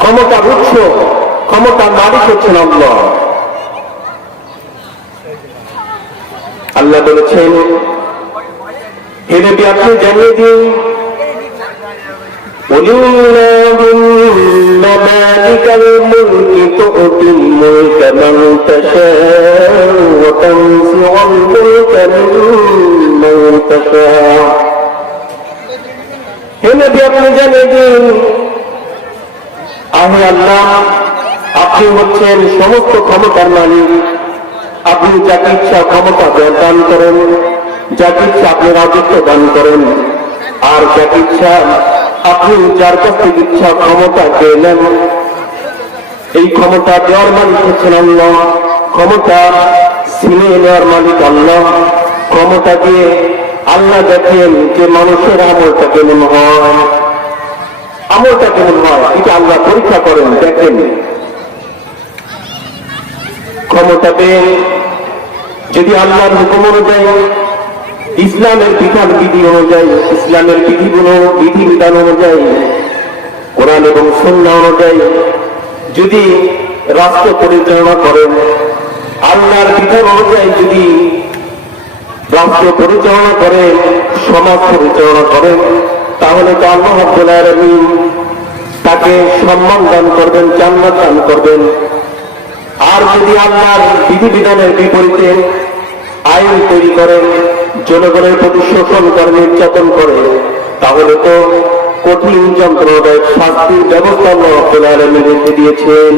ক্ষমতার উৎস, ক্ষমতার মালিক হচ্ছেন আল্লাহ। আল্লাহ বলেছেন, হে নবী আপনি জানিয়ে দিন, কুলিল্লাহুম্মা মালিকাল মুলকি তু'তিল মুলকা মান তাশা'উ ওয়া তানজি'ুল মুলকা মিম্মান তাশা'উ। হে নবী আপনি জানিয়ে দিন, আমি আল্লাহ, আপনি হচ্ছেন সমস্ত ক্ষমতার মালিক। আপনি যাকে ইচ্ছা ক্ষমতা দান করেন, যাকে ইচ্ছা আপনি রাজত্ব দান করেন, আর যাকে ইচ্ছা আপনি যার কাছ থেকে ইচ্ছা ক্ষমতা পেলেন। এই ক্ষমতা দেওয়ার মালিক হচ্ছেন আল্লাহ, ক্ষমতা ছিনিয়ে নেওয়ার মালিক আল্লাহ। ক্ষমতা দিয়ে আল্লাহ দেখেন যে মানুষের আমলটা কেমন হয়, আমলটা কেমন হয় এটা আল্লাহ পরীক্ষা করেন, দেখেন। ক্ষমতা পেয়ে যদি আল্লাহর হুকুম অনুযায়ী, ইসলামের বিধান বিধি অনুযায়ী, ইসলামের বিধি বিধান অনুযায়ী, কোরআন এবং সুন্নাহ অনুযায়ী যদি রাষ্ট্র পরিচালনা করেন, আল্লাহর বিধান অনুযায়ী যদি রাষ্ট্র পরিচালনা করেন, সমাজ পরিচালনা করেন, তাহলে তো আল্লাহ রাব্বুল আলামিন তাকে সম্মান দান করবেন, জান্নাত দান করবেন। আর যদি আল্লাহর বিধিবিধানের বিপরীতে আইন তৈরি করেন, জনগণের প্রতি শোষণ করে, নির্যাতন করে, তাহলে তো কঠিন যন্ত্রণাদায়ক শাস্তির ব্যবস্থা আল্লাহ রাব্বুল আলামিন রেখে দিয়েছেন।